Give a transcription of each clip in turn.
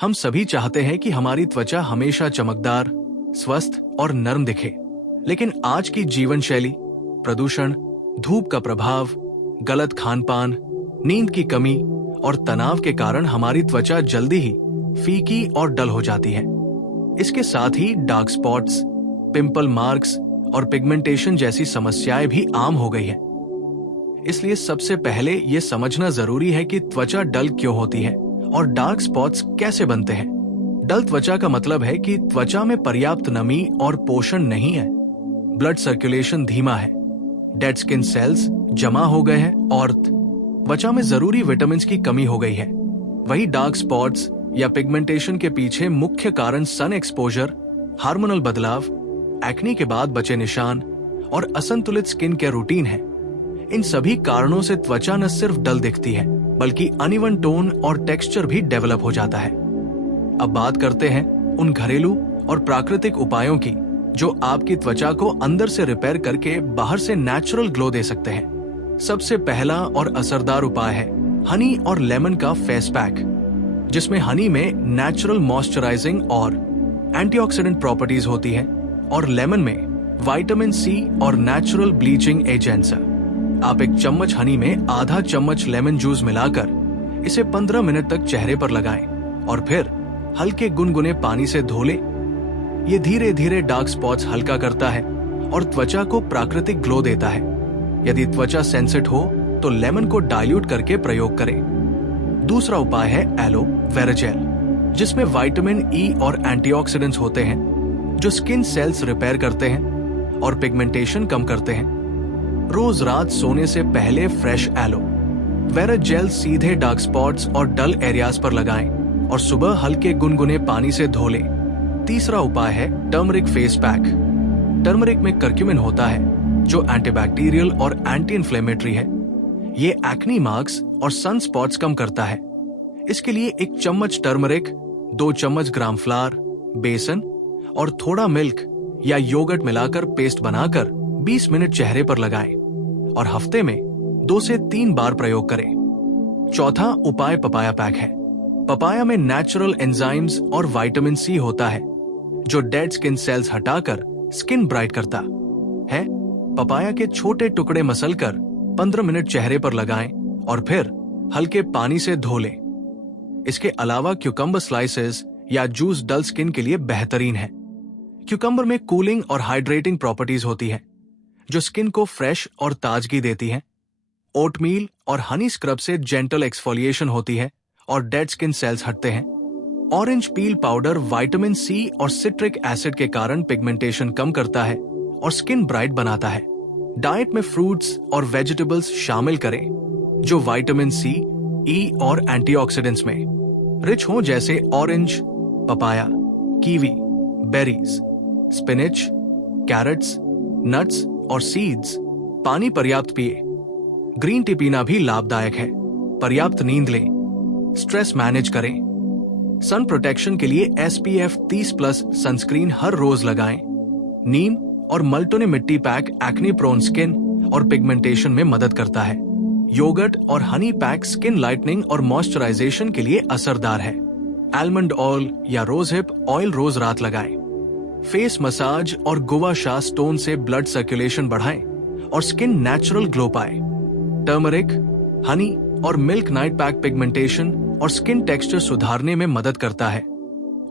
हम सभी चाहते हैं कि हमारी त्वचा हमेशा चमकदार, स्वस्थ और नरम दिखे, लेकिन आज की जीवन शैली, प्रदूषण, धूप का प्रभाव, गलत खान-पान, नींद की कमी और तनाव के कारण हमारी त्वचा जल्दी ही फीकी और डल हो जाती है। इसके साथ ही डार्क स्पॉट्स, पिंपल मार्क्स और पिगमेंटेशन जैसी समस्याएं भी आम हो गई हैं। इसलिए सबसे पहले ये समझना जरूरी है कि त्वचा डल क्यों होती है और डार्क स्पॉट्स कैसे बनते हैं। डल त्वचा का मतलब है कि त्वचा में पर्याप्त नमी और पोषण नहीं है, ब्लड सर्कुलेशन धीमा है, डेड स्किन सेल्स जमा हो गए हैं और त्वचा में जरूरी विटामिन की कमी हो गई है। वही डार्क स्पॉट्स या पिगमेंटेशन के पीछे मुख्य कारण सन एक्सपोजर, हार्मोनल बदलाव, एक्ने के बाद बचे निशान और असंतुलित स्किन केयर रूटीन है। इन सभी कारणों से त्वचा न सिर्फ डल दिखती है, बल्कि अनइवन टोन और टेक्सचर भी डेवलप हो जाता है। अब बात करते हैं उन घरेलू और प्राकृतिक उपायों की जो आपकी त्वचा को अंदर से रिपेयर करके बाहर से नेचुरल ग्लो दे सकते हैं। सबसे पहला और असरदार उपाय है हनी और लेमन का फेस पैक, जिसमें हनी में नेचुरल मॉइस्चराइजिंग और एंटीऑक्सीडेंट प्रॉपर्टीज होती है और लेमन में विटामिन सी और नेचुरल ब्लीचिंग एजेंट्स। आप एक चम्मच हनी में आधा चम्मच लेमन जूस मिलाकर इसे 15 मिनट तक चेहरे पर लगाएं और फिर हल्के गुनगुने पानी से धो लें। ये धीरे धीरे डार्क स्पॉट्स हल्का करता है और त्वचा को प्राकृतिक ग्लो देता है। यदि त्वचा सेंसिटिव हो तो लेमन को डाइल्यूट करके प्रयोग करें। दूसरा उपाय है एलोवेरा जेल, जिसमें विटामिन ई और एंटीऑक्सीडेंट्स होते हैं जो स्किन सेल्स रिपेयर करते हैं और पिगमेंटेशन कम करते हैं। रोज रात सोने से पहले फ्रेश एलोवेरा जेल सीधे डार्क स्पॉट्स और डल एरियाज पर लगाएं और सुबह हल्के गुनगुने पानी से धो लें। तीसरा उपाय है टर्मरिक फेस पैक। टर्मरिक में करक्यूमिन होता है जो एंटीबैक्टीरियल और एंटी इन्फ्लेमेटरी है। ये एक्ने मार्क्स और सन स्पॉट्स कम करता है। इसके लिए 1 चम्मच टर्मरिक, 2 चम्मच ग्राम फ्लावर, बेसन और थोड़ा मिल्क या योगर्ट मिलाकर पेस्ट बनाकर 20 मिनट चेहरे पर लगाएं और हफ्ते में 2 से 3 बार प्रयोग करें। चौथा उपाय पपाया पैक है। पपाया में नेचुरल एंजाइम्स और विटामिन सी होता है जो डेड स्किन सेल्स हटाकर स्किन ब्राइट करता है। पपाया के छोटे टुकड़े मसलकर 15 मिनट चेहरे पर लगाएं और फिर हल्के पानी से धो लें। इसके अलावा क्यूकम्बर स्लाइसेस या जूस डल स्किन के लिए बेहतरीन है। क्यूकम्बर में कूलिंग और हाइड्रेटिंग प्रॉपर्टीज होती है जो स्किन को फ्रेश और ताजगी देती है। ओटमील और हनी स्क्रब से जेंटल एक्सफोलिएशन होती है और डेड स्किन सेल्स हटते हैं। Orange peel powder vitamin C और सिट्रिक एसिड के कारण पिगमेंटेशन कम करता है और स्किन ब्राइट बनाता है। डाइट में फ्रूट्स और वेजिटेबल्स शामिल करें जो विटामिन सी, ई और एंटीऑक्सीडेंट्स में रिच हों, जैसे orange, papaya, kiwi, berries, spinach, carrots, nuts और सीड्स। पानी पर्याप्त पिए। ग्रीन टी पीना भी लाभदायक है। पर्याप्त नींद लें। स्ट्रेस मैनेज करें। सन प्रोटेक्शन के लिए SPF 30+ सनस्क्रीन हर रोज लगाएं। नीम और मल्टोने मिट्टी पैक एक्ने प्रोन स्किन और पिगमेंटेशन में मदद करता है। योगर्ट और हनी पैक स्किन लाइटनिंग और मॉइस्चराइजेशन के लिए असरदार है। आलमंड ऑयल या रोज हिप ऑयल रोज रात लगाएं। फेस मसाज और गुवा शा स्टोन से ब्लड सर्कुलेशन बढ़ाएं और स्किन नेचुरल ग्लो पाए। टर्मरिक, हनी और मिल्क नाइट पैक पिगमेंटेशन और स्किन टेक्सचर सुधारने में मदद करता है।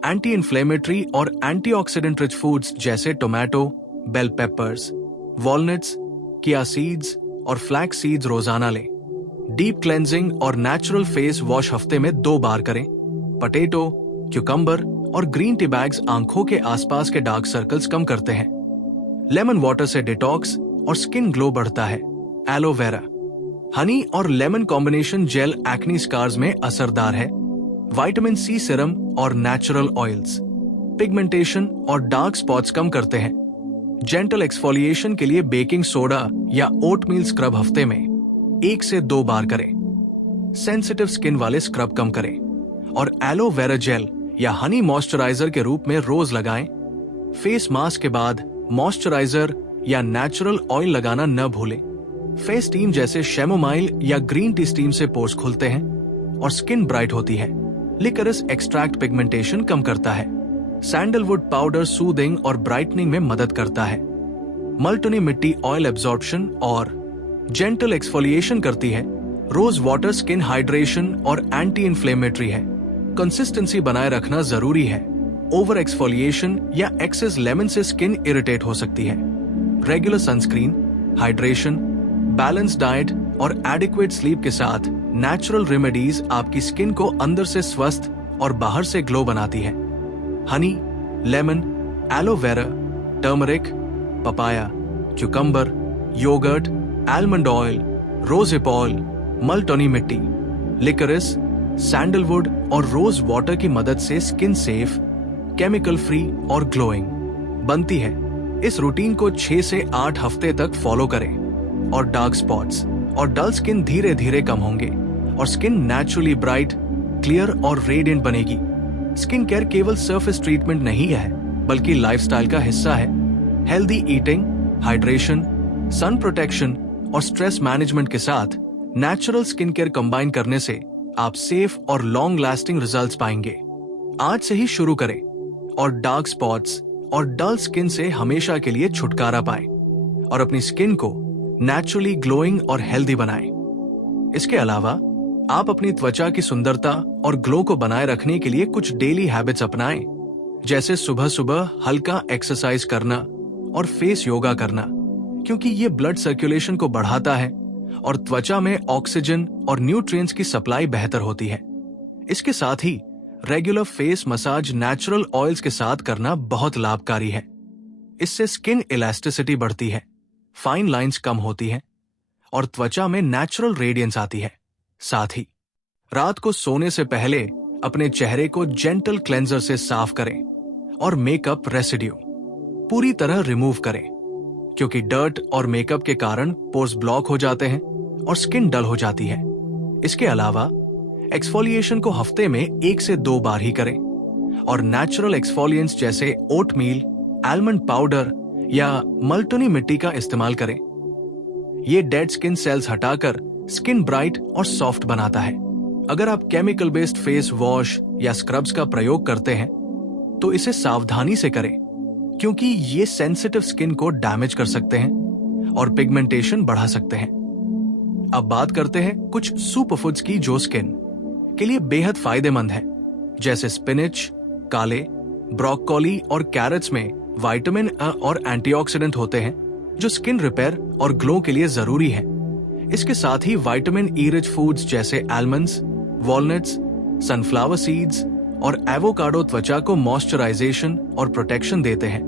एंटी इन्फ्लेमेटरी और एंटीऑक्सीडेंट रिच फूड्स जैसे टोमेटो, बेल पेपर्स, वॉलनट्स, किया सीड्स और फ्लैक्स सीड्स रोजाना लें। डीप क्लेंजिंग और नेचुरल फेस वॉश हफ्ते में 2 बार करें। पोटैटो, क्यूकम्बर और ग्रीन टी बैग्स आंखों के आसपास के डार्क सर्कल्स कम करते हैं। लेमन वाटर से डिटॉक्स और स्किन ग्लो बढ़ता है। एलोवेरा, हनी और lemon combination gel acne scars में असरदार है। विटामिन सी सीरम और नेचुरल ऑयल्स पिगमेंटेशन और डार्क स्पॉट्स कम करते हैं। जेंटल एक्सफोलिएशन के लिए बेकिंग सोडा या ओटमील स्क्रब हफ्ते में 1 से 2 बार करें। सेंसिटिव स्किन वाले स्क्रब कम करें और एलोवेरा जेल या हनी मॉइस्चराइजर के रूप में रोज लगाएं। फेस मास्क के बाद मॉइस्चराइजर या नेचुरल ऑयल लगाना न भूलें। फेस स्टीम जैसे शैमोमाइल या ग्रीन टी स्टीम से पोर्स खुलते हैं और स्किन ब्राइट होती है। लिकरिस एक्सट्रैक्ट पिगमेंटेशन कम करता है। सैंडलवुड पाउडर सूदिंग और ब्राइटनिंग में मदद करता है। मल्टनी मिट्टी ऑयल एब्जॉर्प्शन और जेंटल एक्सफोलिएशन करती है। रोज वाटर स्किन हाइड्रेशन और एंटी इन्फ्लेमेटरी है। कंसिस्टेंसी बनाए रखना जरूरी है। ओवर एक्सफोलिएशन या एक्सेस लेमन से स्किन इरिटेट हो सकती है। Regular sunscreen, hydration, balance diet और एडिक्वेट स्लीप के साथ नेचुरल रेमेडीज आपकी स्किन को अंदर से स्वस्थ और बाहर से ग्लो बनाती है। Honey, lemon, aloe vera, turmeric, papaya, cucumber, yogurt, almond oil, rosehip oil, multani mitti, liquorice, sandalwood और रोज वाटर की मदद से स्किन सेफ, केमिकल फ्री और ग्लोइंग बनती है। इस रूटीन को 6 से 8 हफ्ते तक फॉलो करें और डार्क स्पॉट्स और डल स्किन धीरे धीरे कम होंगे और स्किन नेचुरली ब्राइट, क्लियर और रेडिएंट बनेगी। स्किन केयर केवल सरफेस ट्रीटमेंट नहीं है, बल्कि लाइफस्टाइल का हिस्सा है। Healthy eating, hydration, sun protection और स्ट्रेस मैनेजमेंट के साथ नेचुरल स्किन केयर कंबाइन करने से आप सेफ और लॉन्ग लास्टिंग रिजल्ट्स पाएंगे। आज से ही शुरू करें और डार्क स्पॉट्स और डल स्किन से हमेशा के लिए छुटकारा पाएं और अपनी स्किन को नेचुरली ग्लोइंग और हेल्दी बनाएं। इसके अलावा आप अपनी त्वचा की सुंदरता और ग्लो को बनाए रखने के लिए कुछ डेली हैबिट्स अपनाएं, जैसे सुबह सुबह हल्का एक्सरसाइज करना और फेस योगा करना, क्योंकि ये ब्लड सर्कुलेशन को बढ़ाता है और त्वचा में ऑक्सीजन और न्यूट्रिएंट्स की सप्लाई बेहतर होती है। इसके साथ ही regular face massage natural oils के साथ करना बहुत लाभकारी है। इससे स्किन इलास्टिसिटी बढ़ती है, फाइन लाइंस कम होती हैं और त्वचा में नेचुरल रेडियंस आती है। साथ ही रात को सोने से पहले अपने चेहरे को जेंटल क्लेंजर से साफ करें और मेकअप रेसिड्यू पूरी तरह रिमूव करें, क्योंकि डर्ट और मेकअप के कारण पोर्स ब्लॉक हो जाते हैं और स्किन डल हो जाती है। इसके अलावा एक्सफोलिएशन को हफ्ते में 1 से 2 बार ही करें और नेचुरल एक्सफोलिएंट्स जैसे ओटमील, आलमंड पाउडर या मल्टनी मिट्टी का इस्तेमाल करें। ये डेड स्किन सेल्स हटाकर स्किन ब्राइट और सॉफ्ट बनाता है। अगर आप केमिकल बेस्ड फेस वॉश या स्क्रब्स का प्रयोग करते हैं तो इसे सावधानी से करें, क्योंकि ये सेंसिटिव स्किन को डैमेज कर सकते हैं और पिगमेंटेशन बढ़ा सकते हैं। अब बात करते हैं कुछ सुपरफूड्स की जो स्किन के लिए बेहद फायदेमंद है, जैसे स्पिनच, काले, ब्रोकोली और कैरेट्स में विटामिन अ और एंटीऑक्सीडेंट होते हैं जो स्किन रिपेयर और ग्लो के लिए जरूरी है। इसके साथ ही विटामिन ई रिच फूड्स जैसे आलमंड्स, वॉलनट्स, सनफ्लावर सीड्स और एवोकाडो त्वचा को मॉइस्चराइजेशन और प्रोटेक्शन देते हैं।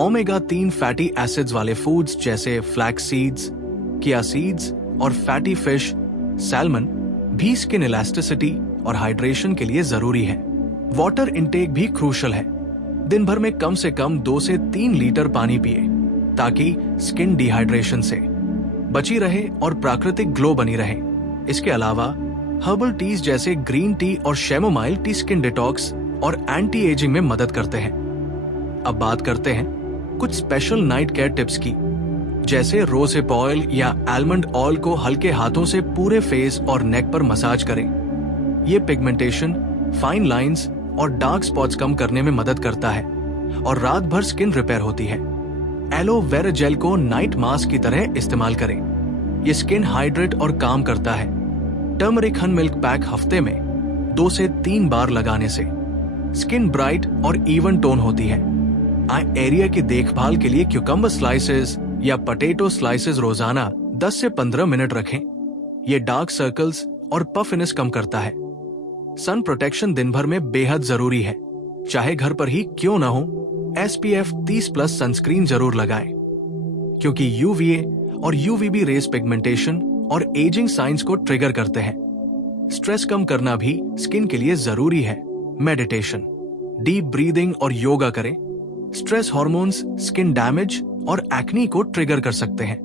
ओमेगा 3 फैटी एसिड्स वाले फूड्स जैसे फ्लैक्स सीड्स, किया सीड्स और फैटी फिश, सैल्मन भी स्किन इलास्टिसिटी और हाइड्रेशन के लिए जरूरी है। वाटर इंटेक भी क्रूशियल है। दिन भर में कम से कम 2 से 3 लीटर पानी पिए, ताकि स्किन डिहाइड्रेशन से बची रहे और प्राकृतिक ग्लो बनी रहे। इसके अलावा हर्बल टीज जैसे ग्रीन टी और शैमोमाइल टी स्किन डिटॉक्स और एंटी एजिंग में मदद करते हैं। अब बात करते हैं कुछ स्पेशल नाइट केयर टिप्स की, जैसे रोज़हिप ऑयल या आलमंड ऑयल को हल्के हाथों से पूरे फेस और नेक पर मसाज करें। ये पिगमेंटेशन, फाइन लाइंस और डार्क स्पॉट्स कम करने में मदद करता है और रात भर स्किन रिपेयर होती है। एलोवेरा जेल को नाइट मास्क की तरह इस्तेमाल करें। ये स्किन हाइड्रेट और काम करता है। टर्मरिक हन मिल्क पैक हफ्ते में 2 से 3 बार लगाने से स्किन ब्राइट और इवन टोन होती है। आई एरिया की देखभाल के लिए क्यूकम्बर स्लाइसेस या पोटैटो स्लाइसेस रोजाना 10 से 15 मिनट रखें। ये डार्क सर्कल्स और पफिनेस कम करता है। सन प्रोटेक्शन दिन भर में बेहद जरूरी है, चाहे घर पर ही क्यों ना हो। SPF 30+ सनस्क्रीन जरूर लगाएं, क्योंकि UVA और UVB रेस पिगमेंटेशन और एजिंग साइंस को ट्रिगर करते हैं। स्ट्रेस कम करना भी स्किन के लिए जरूरी है। मेडिटेशन, डीप ब्रीदिंग और योगा करें। स्ट्रेस हार्मोन्स स्किन डैमेज और एक्नी को ट्रिगर कर सकते हैं।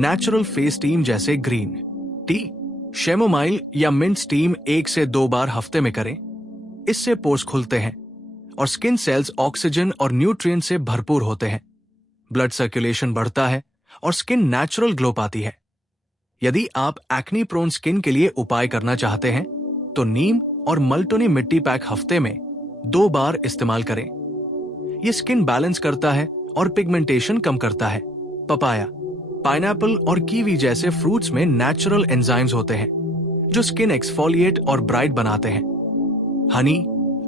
नेचुरल फेस स्टीम जैसे ग्रीन टी, शैमोमाइल या मिंट स्टीम 1 से 2 बार हफ्ते में करें। इससे पोर्स खुलते हैं और स्किन सेल्स ऑक्सीजन और न्यूट्रिएंट से भरपूर होते हैं। ब्लड सर्कुलेशन बढ़ता है और स्किन नेचुरल ग्लो पाती है। यदि आप एक्नी प्रोन स्किन के लिए उपाय करना चाहते हैं तो नीम और मल्टोनी मिट्टी पैक हफ्ते में 2 बार इस्तेमाल करें। ये स्किन बैलेंस करता है और पिगमेंटेशन कम करता है। पपाया, पाइनएप्पल और कीवी जैसे फ्रूट्स में नेचुरल एंजाइम्स होते हैं जो स्किन एक्सफोलिएट और ब्राइट बनाते हैं। हनी,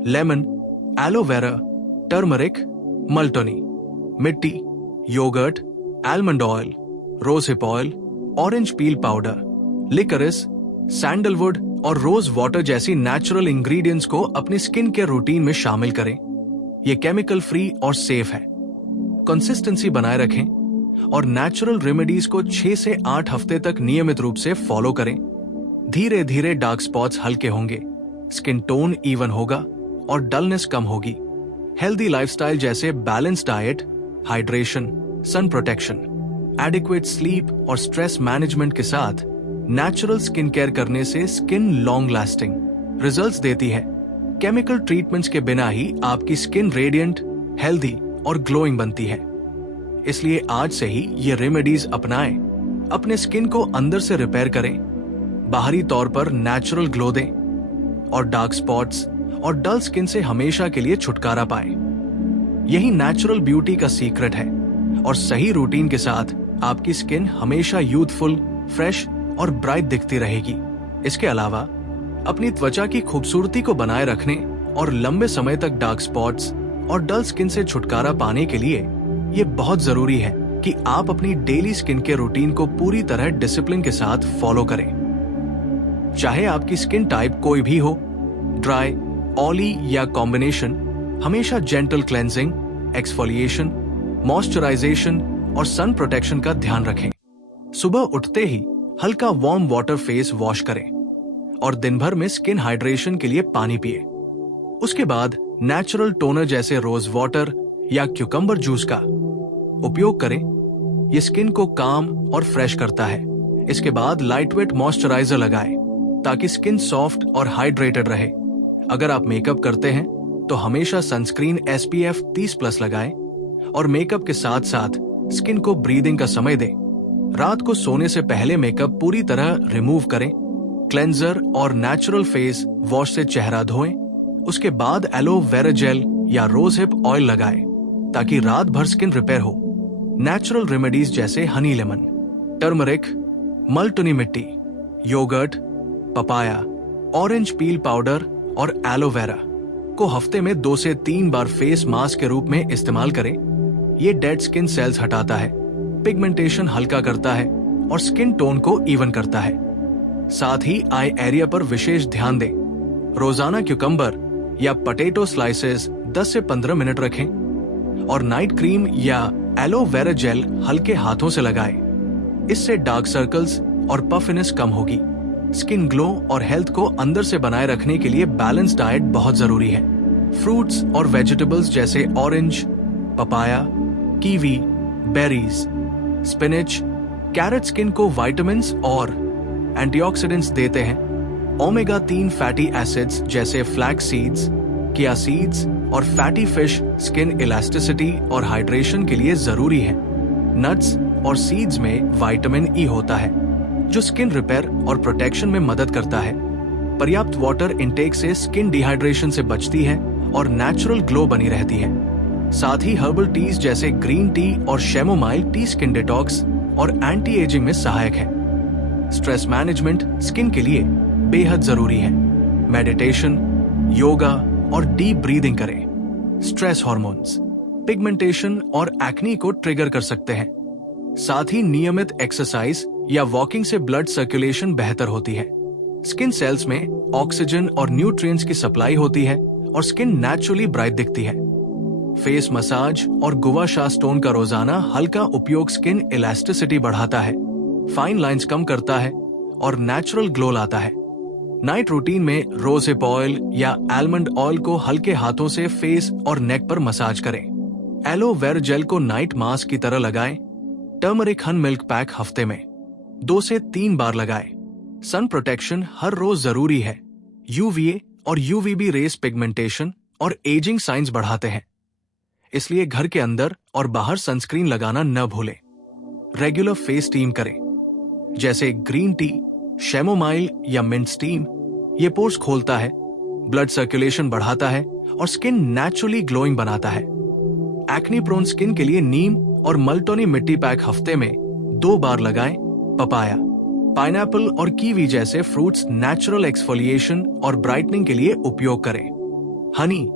लेमन, एलोवेरा, टर्मरिक, मल्टोनी, मिट्टी, yogurt, almond oil, rosehip oil, orange peel powder, liquorice, sandalwood और रोज वाटर जैसी नेचुरल इंग्रेडिएंट्स को अपनी स्किन केयर रूटीन में शामिल करें। ये केमिकल फ्री और सेफ है। कंसिस्टेंसी बनाए रखें और नेचुरल रेमेडीज को 6 से 8 हफ्ते तक नियमित रूप से फॉलो करें। धीरे धीरे डार्क स्पॉट्स हल्के होंगे, स्किन टोन इवन होगा और डलनेस कम होगी। हेल्दी लाइफस्टाइल जैसे balance diet, hydration, sun protection, adequate sleep और स्ट्रेस मैनेजमेंट के साथ नेचुरल स्किन केयर करने से स्किन लॉन्ग लास्टिंग रिजल्ट्स देती है। केमिकल ट्रीटमेंट्स के बिना ही आपकी स्किन रेडिएंट, हेल्दी और ग्लोइंग बनती है। इसलिए आज से ही ये रेमेडीज अपनाएं, अपने स्किन को अंदर से रिपेयर करें, बाहरी तौर पर नेचुरल ग्लो दें और डार्क स्पॉट्स और डल स्किन से हमेशा के लिए छुटकारा पाएं। यही नेचुरल ब्यूटी का सीक्रेट है और सही रूटीन के साथ आपकी स्किन हमेशा यूथफुल, फ्रेश और ब्राइट दिखती रहेगी। इसके अलावा अपनी त्वचा की खूबसूरती को बनाए रखने और लंबे समय तक डार्क स्पॉट्स और डल स्किन से छुटकारा पाने के लिए ये बहुत जरूरी है कि आप अपनी डेली स्किन केयर रूटीन को पूरी तरह डिसिप्लिन के साथ फॉलो करें। चाहे आपकी स्किन टाइप कोई भी हो, ड्राई, ऑयली या कॉम्बिनेशन, हमेशा जेंटल क्लेंजिंग, एक्सफोलिएशन, मॉइस्चराइजेशन और सन प्रोटेक्शन का ध्यान रखें। सुबह उठते ही हल्का वार्म वाटर फेस वॉश करें और दिन भर में स्किन हाइड्रेशन के लिए पानी पिए। उसके बाद नेचुरल टोनर जैसे रोज वाटर या क्यूकम्बर जूस का उपयोग करें। ये स्किन को काम और फ्रेश करता है। इसके बाद लाइटवेट मॉइस्चराइजर लगाएं ताकि स्किन सॉफ्ट और हाइड्रेटेड रहे। अगर आप मेकअप करते हैं तो हमेशा सनस्क्रीन SPF 30+ लगाएं और मेकअप के साथ साथ स्किन को ब्रीदिंग का समय दें। रात को सोने से पहले मेकअप पूरी तरह रिमूव करें। क्लेंजर और नेचुरल फेस वॉश से चेहरा धोएं। उसके बाद एलोवेरा जेल या रोजहिप ऑयल लगाएं ताकि रात भर स्किन रिपेयर हो। नेचुरल रेमेडीज जैसे हनी लेमन, टर्मरिक, मल्टोनी मिट्टी, yogurt, papaya, orange peel powder और एलोवेरा को हफ्ते में 2 से 3 बार फेस मास्क के रूप में इस्तेमाल करें। ये डेड स्किन सेल्स हटाता है, पिगमेंटेशन हल्का करता है और स्किन टोन को इवन करता है। साथ ही आई एरिया पर विशेष ध्यान दें। रोजाना क्यूकम्बर या पोटैटो स्लाइसेस 10 से 15 मिनट रखें और नाइट क्रीम या एलोवेरा जेल हल्के हाथों से लगाएं। इससे डार्क सर्कल्स और पफिनेस कम होगी। स्किन ग्लो और हेल्थ को अंदर से बनाए रखने के लिए बैलेंस डाइट बहुत जरूरी है। फ्रूट्स और वेजिटेबल्स जैसे orange, papaya, kiwi, berries, spinach, carrot skin को विटामिन्स और एंटीऑक्सीडेंट्स देते हैं। ओमेगा 3 फैटी एसिड्स जैसे फ्लैक्स सीड्स, किया सीड्स और फैटी फिश स्किन इलास्टिसिटी और हाइड्रेशन के लिए जरूरी है। नट्स और सीड्स में विटामिन ई होता है जो स्किन रिपेयर और प्रोटेक्शन में मदद करता है। पर्याप्त वाटर इंटेक से स्किन डिहाइड्रेशन से बचती है और नेचुरल ग्लो बनी रहती है। साथ ही हर्बल टीज जैसे ग्रीन टी और शैमोमाइल टी स्किन डिटॉक्स और एंटी एजिंग में सहायक है। स्ट्रेस मैनेजमेंट स्किन के लिए बेहद जरूरी है। मेडिटेशन, योगा और डीप ब्रीदिंग करें। स्ट्रेस हार्मोन्स पिगमेंटेशन और एक्नी को ट्रिगर कर सकते हैं। साथ ही नियमित एक्सरसाइज या वॉकिंग से ब्लड सर्कुलेशन बेहतर होती है। स्किन सेल्स में ऑक्सीजन और न्यूट्रिएंट्स की सप्लाई होती है और स्किन नेचुरली ब्राइट दिखती है। फेस मसाज और गुवा शा स्टोन का रोजाना हल्का उपयोग स्किन इलास्टिसिटी बढ़ाता है, फाइन लाइंस कम करता है और नेचुरल ग्लो लाता है। नाइट रूटीन में रोजहिप ऑयल या आलमंड ऑयल को हल्के हाथों से फेस और नेक पर मसाज करें। एलोवेरा जेल को नाइट मास्क की तरह लगाएं। टर्मरिक हन मिल्क पैक हफ्ते में 2 से 3 बार लगाएं। सन प्रोटेक्शन हर रोज जरूरी है। UVA और UVB रेस पिगमेंटेशन और एजिंग साइंस बढ़ाते हैं, इसलिए घर के अंदर और बाहर सनस्क्रीन लगाना न भूलें। रेगुलर फेस स्टीम करें, जैसे ग्रीन टी, शैमोमाइल या मिंट स्टीम। ये पोर्स खोलता है, ब्लड सर्कुलेशन बढ़ाता है और स्किन नेचुरली ग्लोइंग बनाता है। एक्ने प्रोन स्किन के लिए नीम और मल्टोनी मिट्टी पैक हफ्ते में 2 बार लगाएं। पपाया, पाइनएप्पल और कीवी जैसे फ्रूट्स नेचुरल एक्सफोलिएशन और ब्राइटनिंग के लिए उपयोग करें। हनी,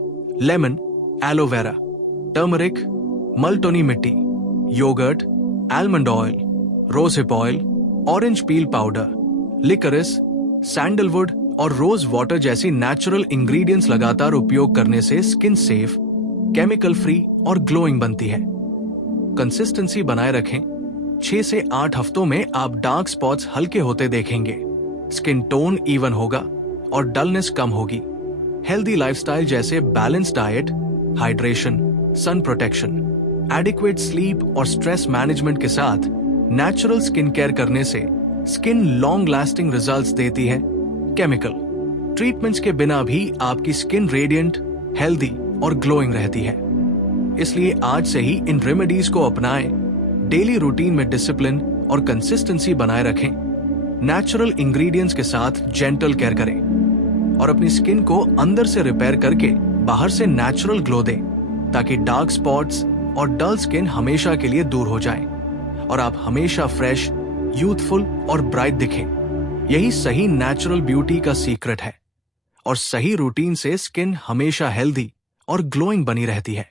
लेमन, एलोवेरा, टर्मरिक, मल्टोनी मिट्टी, yogurt, almond oil, rosehip oil, orange peel powder, liquorice, sandalwood और रोज वाटर जैसी नेचुरल इंग्रेडिएंट्स लगातार उपयोग करने से स्किन सेफ, केमिकल फ्री और ग्लोइंग बनती है। कंसिस्टेंसी बनाए रखें। 6 से 8 हफ्तों में आप डार्क स्पॉट्स हल्के होते देखेंगे, स्किन टोन इवन होगा और डलनेस कम होगी। हेल्दी लाइफस्टाइल जैसे balance diet, hydration, sun protection, adequate sleep और स्ट्रेस मैनेजमेंट के साथ नेचुरल स्किन केयर करने से स्किन लॉन्ग लास्टिंग रिजल्ट्स देती है। केमिकल ट्रीटमेंट्स के बिना भी आपकी स्किन रेडिएंट, हेल्दी और ग्लोइंग रहती है। इसलिए आज से ही इन रेमेडीज को अपनाएं, डेली रूटीन में डिसिप्लिन और कंसिस्टेंसी बनाए रखें, नेचुरल इंग्रेडिएंट्स के साथ जेंटल केयर करें और अपनी स्किन को अंदर से रिपेयर करके बाहर से नेचुरल ग्लो दें, ताकि डार्क स्पॉट्स और डल स्किन हमेशा के लिए दूर हो जाएं और आप हमेशा फ्रेश, यूथफुल और ब्राइट दिखें। यही सही नेचुरल ब्यूटी का सीक्रेट है और सही रूटीन से स्किन हमेशा हेल्दी और ग्लोइंग बनी रहती है।